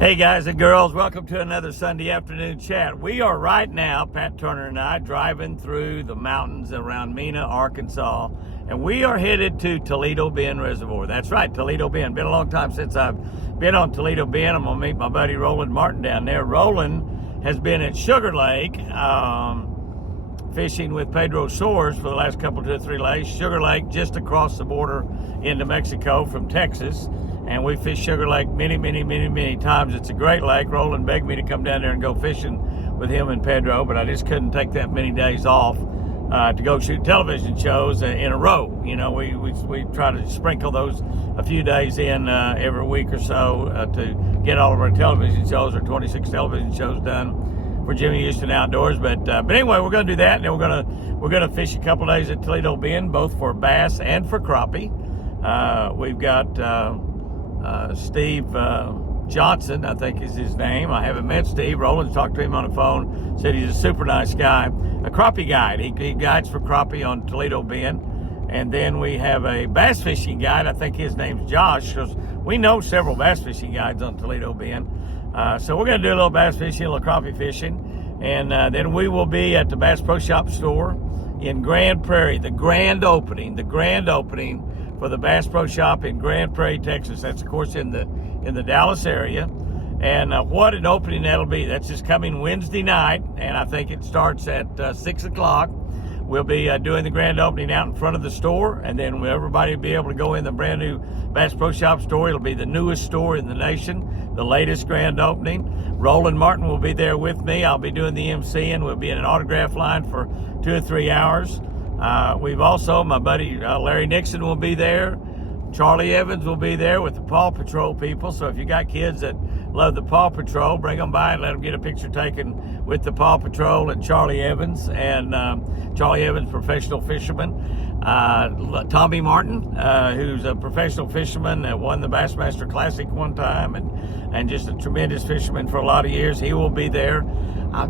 Hey guys and girls, welcome to another Sunday afternoon chat. We are right now, Pat Turner and I, driving through the mountains around Mena, Arkansas, and we are headed to Toledo Bend Reservoir. That's right, Toledo Bend. Been a long time since I've been on Toledo Bend. I'm gonna meet my buddy Roland Martin down there. Roland has been at Sugar Lake, fishing with Pedro Soares for the last couple, 2 or 3 lakes. Sugar Lake just across the border into Mexico from Texas. And we fished Sugar Lake many times. It's a great lake. Roland begged me to come down there and go fishing with him and Pedro, but I just couldn't take that many days off to go shoot television shows in a row. You know, we try to sprinkle those a few days in every week or so to get all of our television shows, or 26 television shows done for Jimmy Houston Outdoors. But anyway, we're going to do that, and then we're gonna fish a couple days at Toledo Bend, both for bass and for crappie. We've got Steve Johnson, I think is his name. I haven't met Steve. Roland's talked to him on the phone, said he's a super nice guy. A crappie guide. He guides for crappie on Toledo Bend. And then we have a bass fishing guide. I think his name's Josh, because we know several bass fishing guides on Toledo Bend. So we're going to do a little bass fishing, a little crappie fishing. And then we will be at the Bass Pro Shop store in Grand Prairie, the grand opening for the Bass Pro Shop in Grand Prairie, Texas. That's, of course, in the Dallas area. And what an opening that'll be. That's just coming Wednesday night, and I think it starts at 6 o'clock. We'll be doing the grand opening out in front of the store, and then everybody will be able to go in the brand new Bass Pro Shop store. It'll be the newest store in the nation, the latest grand opening. Roland Martin will be there with me. I'll be doing the emceeing. We'll be in an autograph line for 2 or 3 hours. We've also, my buddy Larry Nixon will be there. Charlie Evans will be there with the Paw Patrol people. So if you got kids that love the Paw Patrol, bring them by and let them get a picture taken with the Paw Patrol and Charlie Evans. And Charlie Evans, professional fisherman. Tommy Martin, who's a professional fisherman that won the Bassmaster Classic one time and just a tremendous fisherman for a lot of years. He will be there.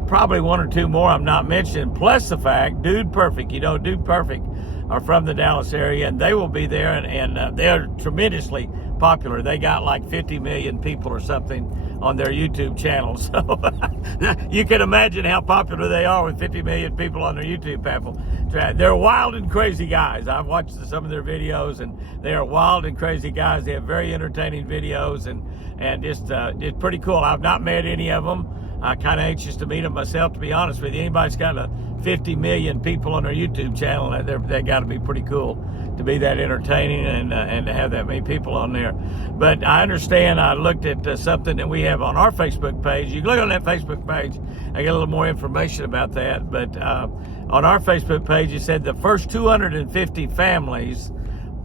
Probably 1 or 2 more I'm not mentioning, plus the fact Dude Perfect, Dude Perfect are from the Dallas area, and they will be there, and they're tremendously popular. They got like 50 million people or something on their YouTube channel, so you can imagine how popular they are with 50 million people on their YouTube channel. They're wild and crazy guys. I've watched some of their videos, and they are wild and crazy guys. They have very entertaining videos, and just pretty cool. I've not met any of them. I'm kind of anxious to meet them myself, to be honest with you. Anybody's got 50 million people on their YouTube channel, they got to be pretty cool to be that entertaining and to have that many people on there. But I understand, I looked at something that we have on our Facebook page. You can look on that Facebook page. I get a little more information about that. But on our Facebook page, it said the first 250 families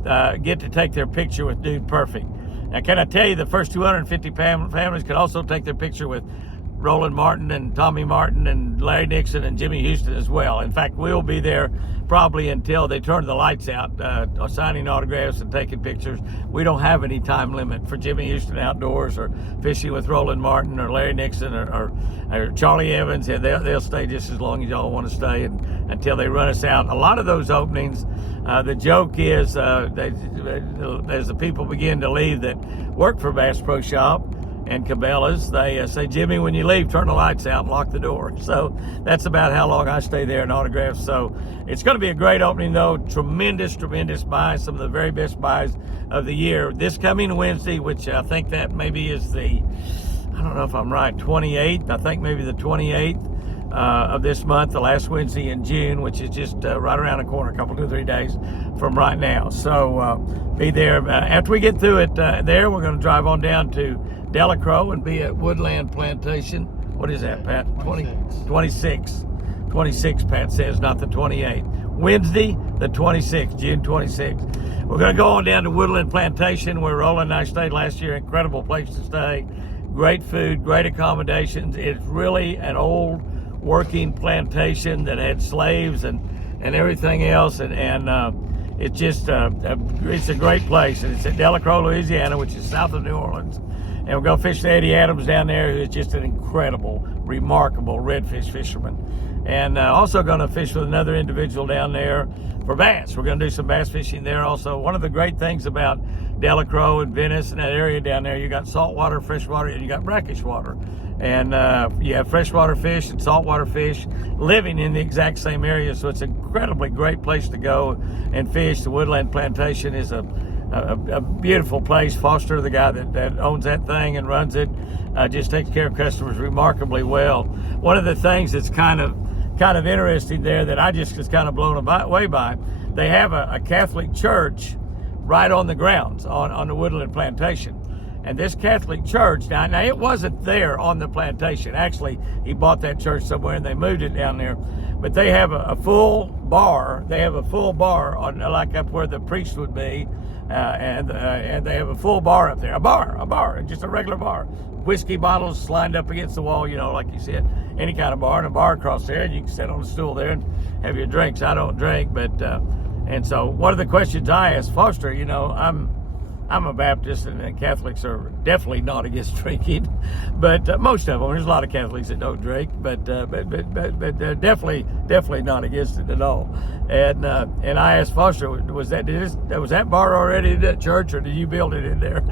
get to take their picture with Dude Perfect. Now, can I tell you, the first 250 families can also take their picture with Roland Martin and Tommy Martin and Larry Nixon and Jimmy Houston as well. In fact, we'll be there probably until they turn the lights out, signing autographs and taking pictures. We don't have any time limit for Jimmy Houston Outdoors or fishing with Roland Martin or Larry Nixon or Charlie Evans. And they'll stay just as long as y'all want to stay until they run us out. A lot of those openings, the joke is as the people begin to leave that work for Bass Pro Shop and Cabela's, they say, Jimmy, when you leave, turn the lights out and lock the door. So that's about how long I stay there in autographs. So it's going to be a great opening, though. Tremendous buys, some of the very best buys of the year. This coming Wednesday, which I think that maybe is I don't know if I'm right, 28th. I think maybe the 28th of this month, the last Wednesday in June, which is just right around the corner, a couple, 2 or 3 days from right now. So be there. After we get through it there, we're going to drive on down to Delacroix and be at Woodland Plantation. What is that, Pat? 26. 26, Pat says, not the 28th. Wednesday, the 26th, June 26th. We're going to go on down to Woodland Plantation, where Roland and I stayed last year. Incredible place to stay. Great food, great accommodations. It's really an old working plantation that had slaves and everything else. And it's just, it's a great place. And it's at Delacroix, Louisiana, which is south of New Orleans. And we're going to fish with Eddie Adams down there, who is just an incredible, remarkable redfish fisherman. And also going to fish with another individual down there for bass. We're going to do some bass fishing there also. One of the great things about Delacroix and Venice and that area down there. You got saltwater, freshwater, and you got brackish water. And you have freshwater fish and saltwater fish living in the exact same area. So it's an incredibly great place to go and fish. The Woodland Plantation is a beautiful place. Foster, the guy that owns that thing and runs it, just takes care of customers remarkably well. One of the things that's kind of interesting there that I just was kind of blown away by, they have a Catholic church right on the grounds on the Woodland Plantation. And this Catholic church, now it wasn't there on the plantation. Actually, he bought that church somewhere and they moved it down there. But they have a full bar. They have a full bar on, like up where the priest would be, and they have a full bar up there. A bar, just a regular bar. Whiskey bottles lined up against the wall, like you said, any kind of bar, and a bar across there, and you can sit on a stool there and have your drinks. I don't drink, but and so one of the questions I asked Foster, I'm a Baptist, and Catholics are definitely not against drinking, but most of them. There's a lot of Catholics that don't drink, but definitely not against it at all. And I asked Foster, was that bar already in that church, or did you build it in there?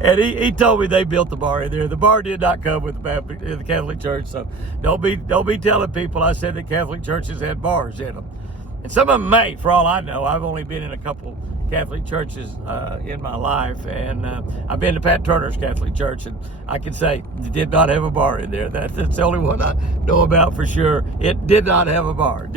And he told me they built the bar in there. The bar did not come with the Catholic Church, so don't be telling people I said that Catholic churches had bars in them. And some of them may, for all I know. I've only been in a couple Catholic churches in my life, and I've been to Pat Turner's Catholic Church, and I can say it did not have a bar in there. That's the only one I know about for sure. It did not have a bar.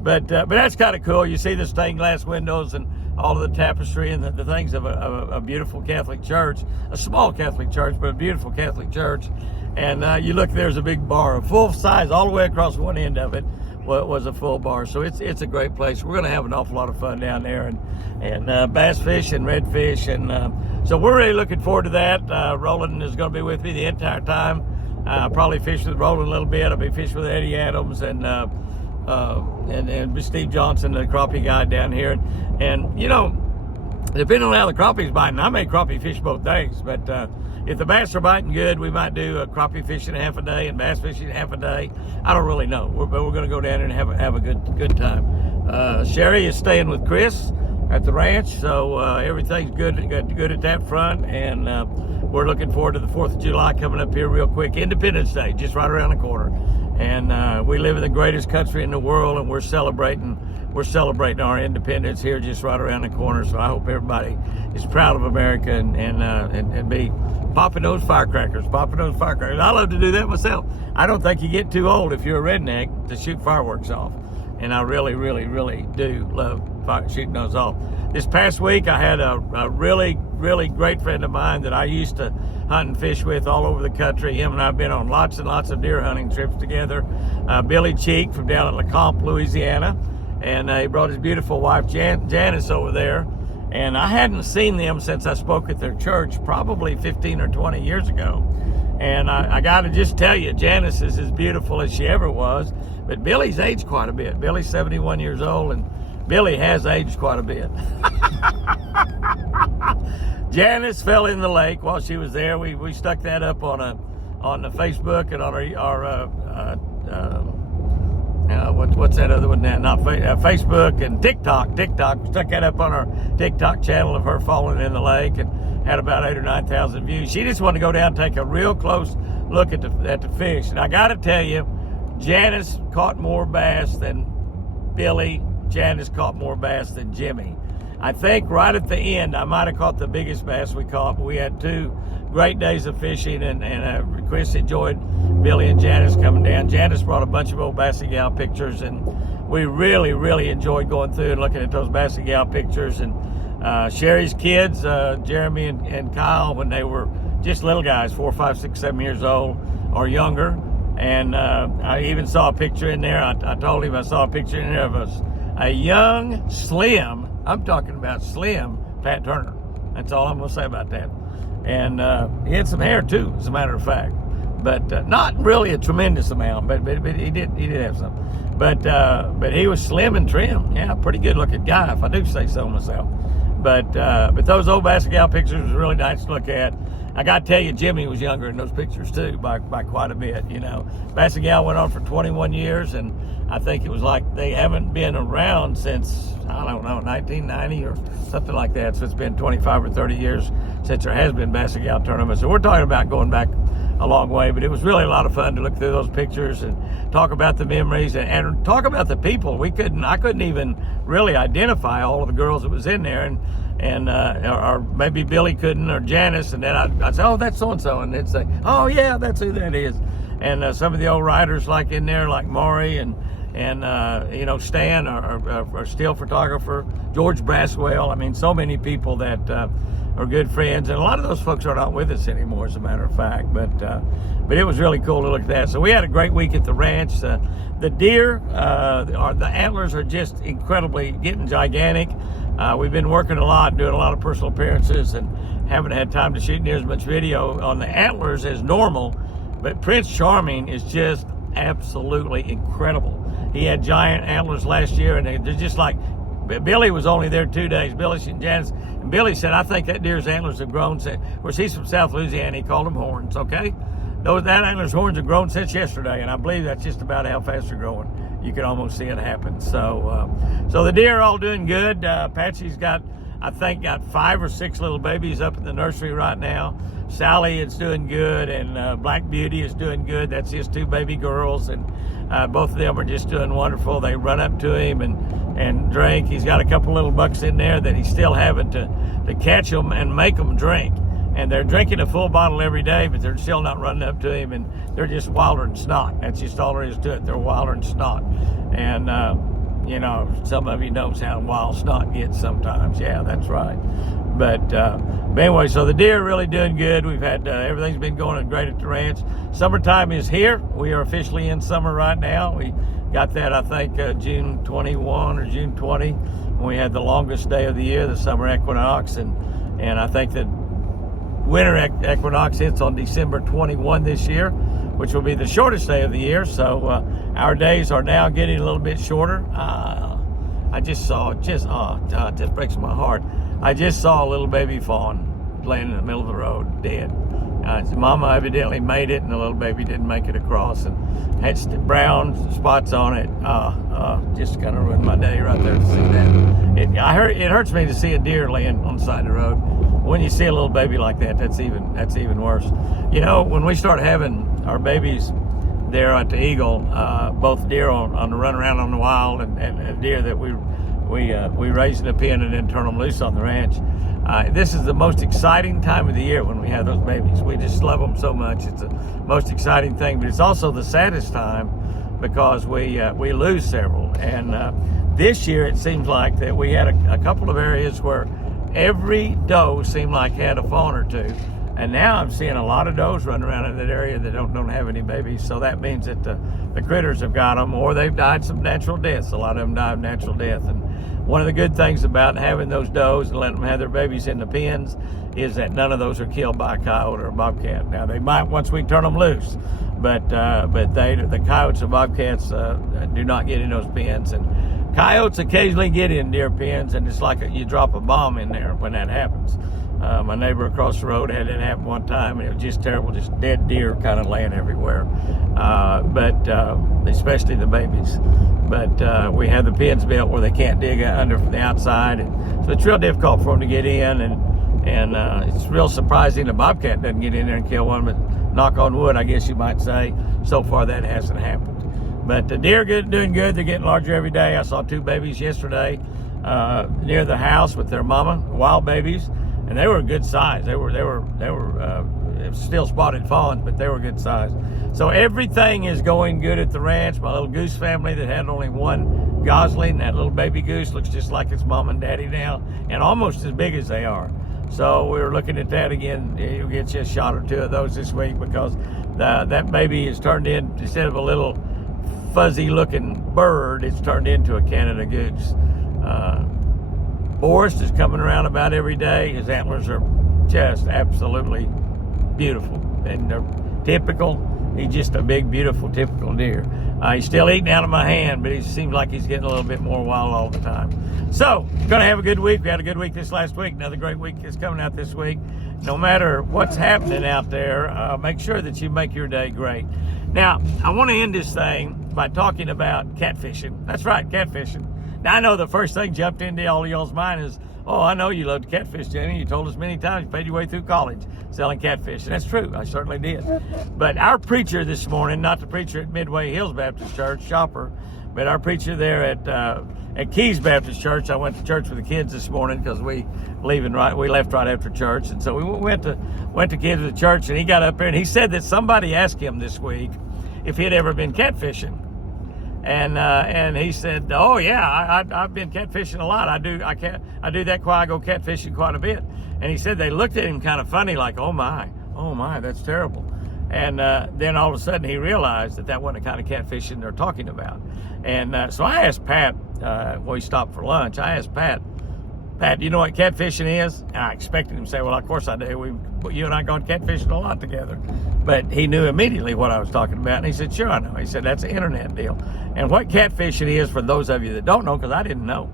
But that's kind of cool. You see the stained glass windows and all of the tapestry and the things of a beautiful Catholic church, a small Catholic church, but a beautiful Catholic church. And you look, there's a big bar, a full size, all the way across one end of it was a full bar. So it's a great place. We're going to have an awful lot of fun down there, and bass fish and redfish, and so we're really looking forward to that. Roland is going to be with me the entire time. Probably fish with Roland a little bit. I'll be fishing with Eddie Adams and Steve Johnson, the crappie guy down here, and depending on how the crappie's biting, I may crappie fish both days, but if the bass are biting good, we might do a crappie fishing half a day and bass fishing half a day. I don't really know, but we're going to go down there and have a good time. Sherry is staying with Chris at the ranch, so everything's good at that front, and we're looking forward to the 4th of July coming up here real quick. Independence Day, just right around the corner, and we live in the greatest country in the world, and we're celebrating our independence here just right around the corner. So I hope everybody is proud of America and be popping those firecrackers. I love to do that myself. I don't think you get too old if you're a redneck to shoot fireworks off. And I really, really, really do love shooting those off. This past week, I had a really, really great friend of mine that I used to hunt and fish with all over the country. Him and I have been on lots and lots of deer hunting trips together. Billy Cheek from down at LeCompte, Louisiana. And he brought his beautiful wife, Janice, over there. And I hadn't seen them since I spoke at their church probably 15 or 20 years ago. And I got to just tell you, Janice is as beautiful as she ever was. But Billy's aged quite a bit. Billy's 71 years old, and Billy has aged quite a bit. Janice fell in the lake while she was there. We stuck that up on the Facebook and on our what's that other one now? Not Facebook and TikTok. Stuck that up on our TikTok channel of her falling in the lake, and had about 8,000 or 9,000 views. She just wanted to go down and take a real close look at the fish. And I got to tell you, Janice caught more bass than Billy. Janice caught more bass than Jimmy. I think right at the end, I might have caught the biggest bass we caught, but we had 2 great days of fishing, and Chris enjoyed Billy and Janice coming down. Janice brought a bunch of old Basset Gal pictures, and we really, really enjoyed going through and looking at those Basset Gal pictures. And Sherry's kids, Jeremy and Kyle, when they were just little guys, 4, 5, 6, 7 years old or younger. And I even saw a picture in there. I told him I saw a picture in there of a young, slim, I'm talking about slim, Pat Turner. That's all I'm going to say about that. And he had some hair too, as a matter of fact, but not really a tremendous amount. But he did have some. But he was slim and trim. Yeah, pretty good looking guy, if I do say so myself. But those old Basset Gal pictures was really nice to look at. I got to tell you, Jimmy was younger in those pictures too by quite a bit. You know, Basset Gal went on for 21 years, and I think it was like they haven't been around since, I don't know, 1990 or something like that. So it's been 25 or 30 years since there has been Basset Gal tournament. So we're talking about going back a long way, but it was really a lot of fun to look through those pictures and talk about the memories and talk about the people. I couldn't even really identify all of the girls that was in there, and or maybe Billy couldn't, or Janice, and then I'd say, oh, that's so-and-so, and they'd say, oh yeah, that's who that is. And some of the old writers like in there, like Maury and you know, Stan, or still photographer, George Braswell. I mean, so many people that are good friends, and a lot of those folks are not with us anymore, as a matter of fact. But it was really cool to look at that. So we had a great week at the ranch. The deer, the antlers are just incredibly getting gigantic. We've been working a lot, doing a lot of personal appearances, and haven't had time to shoot near as much video on the antlers as normal. But Prince Charming is just absolutely incredible. He had giant antlers last year, and they're just like, Billy was only there 2 days, Billy and Janice, and Billy said, I think that deer's antlers have grown since, of course, he's from South Louisiana, he called them horns, okay? That antler's horns have grown since yesterday, and I believe that's just about how fast they're growing. You can almost see it happen. So the deer are all doing good. Patsy's got 5 or 6 little babies up in the nursery right now. Sally is doing good, and Black Beauty is doing good. That's his 2 baby girls, and both of them are just doing wonderful. They run up to him and drink. He's got a couple little bucks in there that he's still having to catch them and make them drink. And they're drinking a full bottle every day, but they're still not running up to him, and they're just wilder than snot. That's just all there is to it. They're wilder than snot. And you know, some of you knows how wild snot gets sometimes. Yeah, that's right. But anyway, so the deer are really doing good. We've had everything's been going great at the ranch. Summertime is here. We are officially in summer right now. We got that, I think, June 21 or June 20, when we had the longest day of the year, the summer equinox, and I think that winter equinox hits on December 21 this year, which will be the shortest day of the year. So our days are now getting a little bit shorter. I just saw, it just breaks my heart. I just saw a little baby fawn laying in the middle of the road, dead. Mama evidently made it, and the little baby didn't make it across, and had brown spots on it. Just kind of ruined my day right there to see that. It hurts me to see a deer laying on the side of the road. When you see a little baby like that, that's even worse. You know, when we start having our babies there at the Eagle, both deer on the run around on the wild, and deer that we raise in the pen and then turn them loose on the ranch. This is the most exciting time of the year when we have those babies. We just love them so much. It's the most exciting thing, but it's also the saddest time because we lose several. And this year it seems like that we had a couple of areas where every doe seemed like had a fawn or two, and now I'm seeing a lot of does running around in that area that don't have any babies. So that means that the critters have got them, or they've died some natural deaths. A lot of them die of natural death. And one of the good things about having those does and letting them have their babies in the pens is that none of those are killed by a coyote or a bobcat. Now they might once we turn them loose, but the coyotes and bobcats do not get in those pens. And coyotes occasionally get in deer pens, and it's like you drop a bomb in there when that happens. My neighbor across the road had it happen one time, and it was just terrible, just dead deer kind of laying everywhere, but especially the babies. But we have the pens built where they can't dig under from the outside, and so it's real difficult for them to get in, and it's real surprising the bobcat doesn't get in there and kill one, but knock on wood, I guess you might say, so far that hasn't happened. But the deer are doing good. They're getting larger every day. I saw 2 babies yesterday near the house with their mama, wild babies, and they were a good size. They were still spotted fawns, but they were good size. So everything is going good at the ranch. My little goose family that had only 1 gosling, that little baby goose looks just like its mom and daddy now, and almost as big as they are. So we were looking at that again. You'll get just a shot or 2 of those this week, because that baby is turned in, instead of a little fuzzy looking bird, it's turned into a Canada goose. Forrest is coming around about every day. His antlers are just absolutely beautiful, and they're typical. He's just a big, beautiful, typical deer. He's still eating out of my hand, but he seems like he's getting a little bit more wild all the time. So, gonna have a good week. We had a good week this last week. Another great week is coming out this week. no matter what's happening out there, make sure that you make your day great. Now, I want to end this thing by talking about catfishing. That's right, catfishing. Now, I know the first thing jumped into all of y'all's mind is, oh, I know you love to catfish, Jimmy. You told us many times you paid your way through college selling catfish. And that's true. I certainly did. But our preacher this morning, not the preacher at Midway Hills Baptist Church, Shopper, but our preacher there at Keys Baptist Church. I went to church with the kids this morning because we left right after church. And so we went to kids with the church, and he got up there and he said that somebody asked him this week if he had ever been catfishing. And he said, oh yeah, I've been catfishing a lot. I do that I go catfishing quite a bit. And he said they looked at him kind of funny, like, oh my, that's terrible. And then all of a sudden he realized that wasn't the kind of catfishing they're talking about. And so I asked Pat, when we stopped for lunch, I asked Pat, do you know what catfishing is? And I expected him to say, well, of course I do. You and I gone catfishing a lot together. But he knew immediately what I was talking about. And he said, sure, I know. He said, that's an internet deal. And what catfishing is, for those of you that don't know, because I didn't know.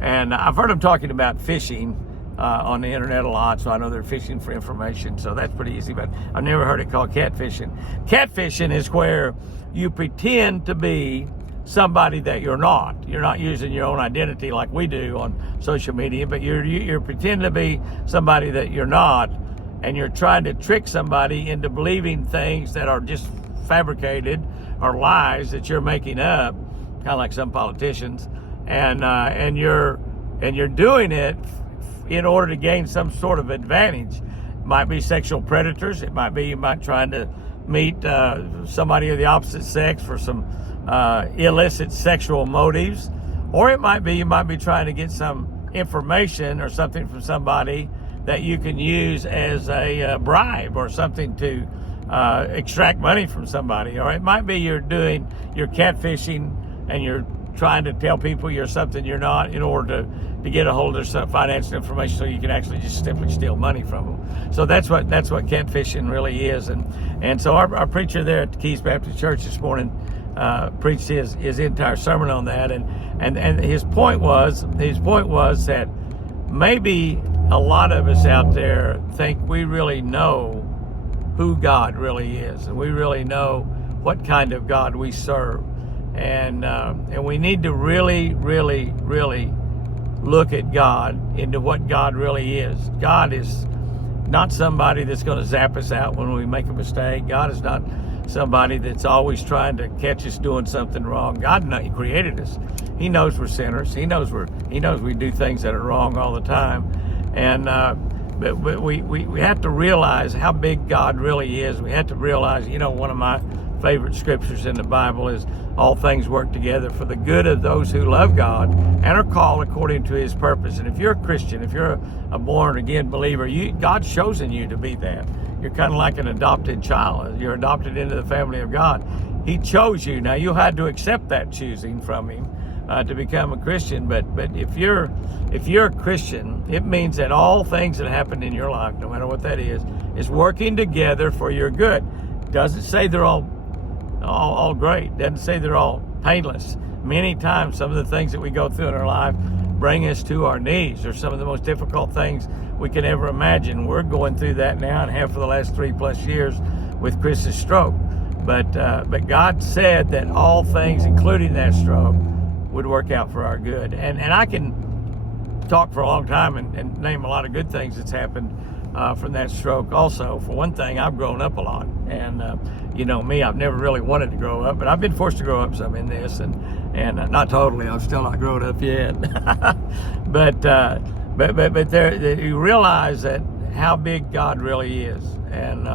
And I've heard them talking about fishing on the internet a lot, so I know they're fishing for information. So that's pretty easy, but I've never heard it called catfishing. Catfishing is where you pretend to be somebody that you're not. You're not using your own identity like we do on social media, but you're pretending to be somebody that you're not, and you're trying to trick somebody into believing things that are just fabricated or lies that you're making up, kind of like some politicians, and you're doing it in order to gain some sort of advantage. It might be sexual predators. It might be you might trying to meet somebody of the opposite sex for some illicit sexual motives, or it might be you might be trying to get some information or something from somebody that you can use as a bribe or something to extract money from somebody. Or it might be you're catfishing and you're trying to tell people you're something you're not in order to get a hold of some financial information so you can actually just simply steal money from them. So that's what catfishing really is. And so our preacher there at the Keys Baptist Church this morning preached his entire sermon on that, and his point was that maybe a lot of us out there think we really know who God really is, and we really know what kind of God we serve, and we need to really, really, really look at God, into what God really is. God is not somebody that's going to zap us out when we make a mistake. God is not somebody that's always trying to catch us doing something wrong. God He created us. He knows we're sinners. He knows we do things that are wrong all the time. And but we have to realize how big God really is. We have to realize, one of my favorite scriptures in the Bible is all things work together for the good of those who love God and are called according to His purpose. And if you're a Christian, if you're a born again believer, God's chosen you to be that. You're kind of like an adopted child. You're adopted into the family of God. He chose you. Now you had to accept that choosing from Him to become a Christian. But if you're a Christian, it means that all things that happen in your life, no matter what that is working together for your good. Doesn't say they're all great. Doesn't say they're all painless. Many times, some of the things that we go through in our life bring us to our knees. They're some of the most difficult things we can ever imagine. We're going through that now and have for the last 3+ years with Chris's stroke. But God said that all things, including that stroke, would work out for our good. And I can talk for a long time and name a lot of good things that's happened from that stroke. Also, for one thing, I've grown up a lot. And me, I've never really wanted to grow up, but I've been forced to grow up some in this, and not totally. I'm still not grown up yet. but there, you realize that how big God really is, and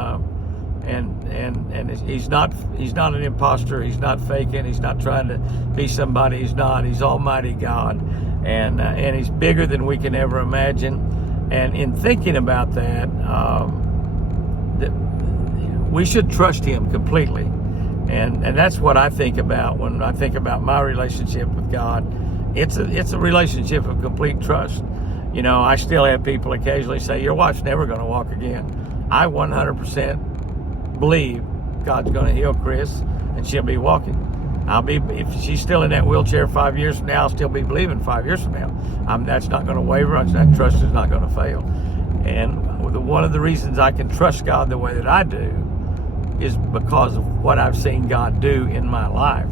he's not an imposter. He's not faking. He's not trying to be somebody he's not. He's Almighty God, and He's bigger than we can ever imagine. And in thinking about that, we should trust Him completely. And that's what I think about when I think about my relationship with God. It's a relationship of complete trust. I still have people occasionally say, your wife's never going to walk again. I 100% believe God's going to heal Chris and she'll be walking. If she's still in that wheelchair 5 years from now, I'll still be believing 5 years from now. That's not going to waver. That trust is not going to fail. And one of the reasons I can trust God the way that I do is because of what I've seen God do in my life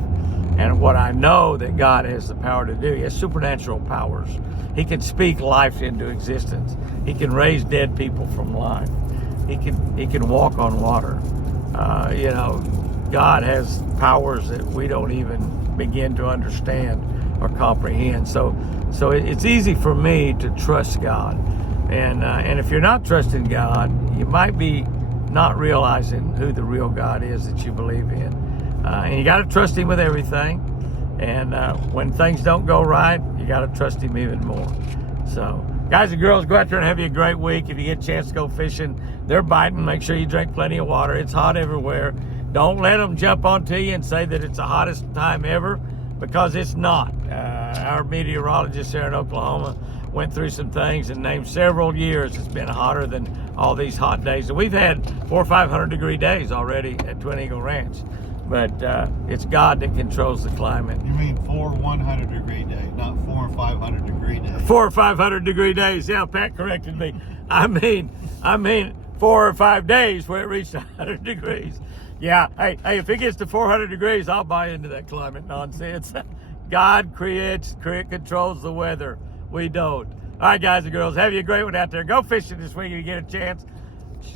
and what I know that God has the power to do. He has supernatural powers. He can speak life into existence. He can raise dead people from life. He can walk on water. God has powers that we don't even begin to understand or comprehend. So it's easy for me to trust God. And if you're not trusting God, you might be not realizing who the real God is that you believe in. And you got to trust Him with everything. And when things don't go right, you got to trust Him even more. So, guys and girls, go out there and have you a great week. If you get a chance to go fishing, they're biting. Make sure you drink plenty of water. It's hot everywhere. Don't let them jump onto you and say that it's the hottest time ever, because it's not. Our meteorologist there in Oklahoma went through some things and named several years it's been hotter than all these hot days. And we've had 400 or 500 degree days already at Twin Eagle Ranch. But it's God that controls the climate. You mean 4 100 degree days, not 4 or 500 degree days. 400 or 500 degree days. Yeah, Pat corrected me. I mean 4 or 5 days where it reached 100 degrees. Yeah, hey, if it gets to 400 degrees, I'll buy into that climate nonsense. God controls the weather. We don't. All right, guys and girls, have you a great one out there. Go fishing this week if you get a chance.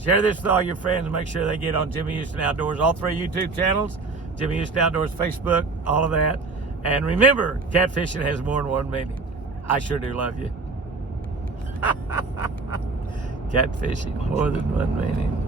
Share this with all your friends and make sure they get on Jimmy Houston Outdoors, all 3 YouTube channels, Jimmy Houston Outdoors, Facebook, all of that. And remember, catfishing has more than one meaning. I sure do love you. Catfishing, more than one meaning.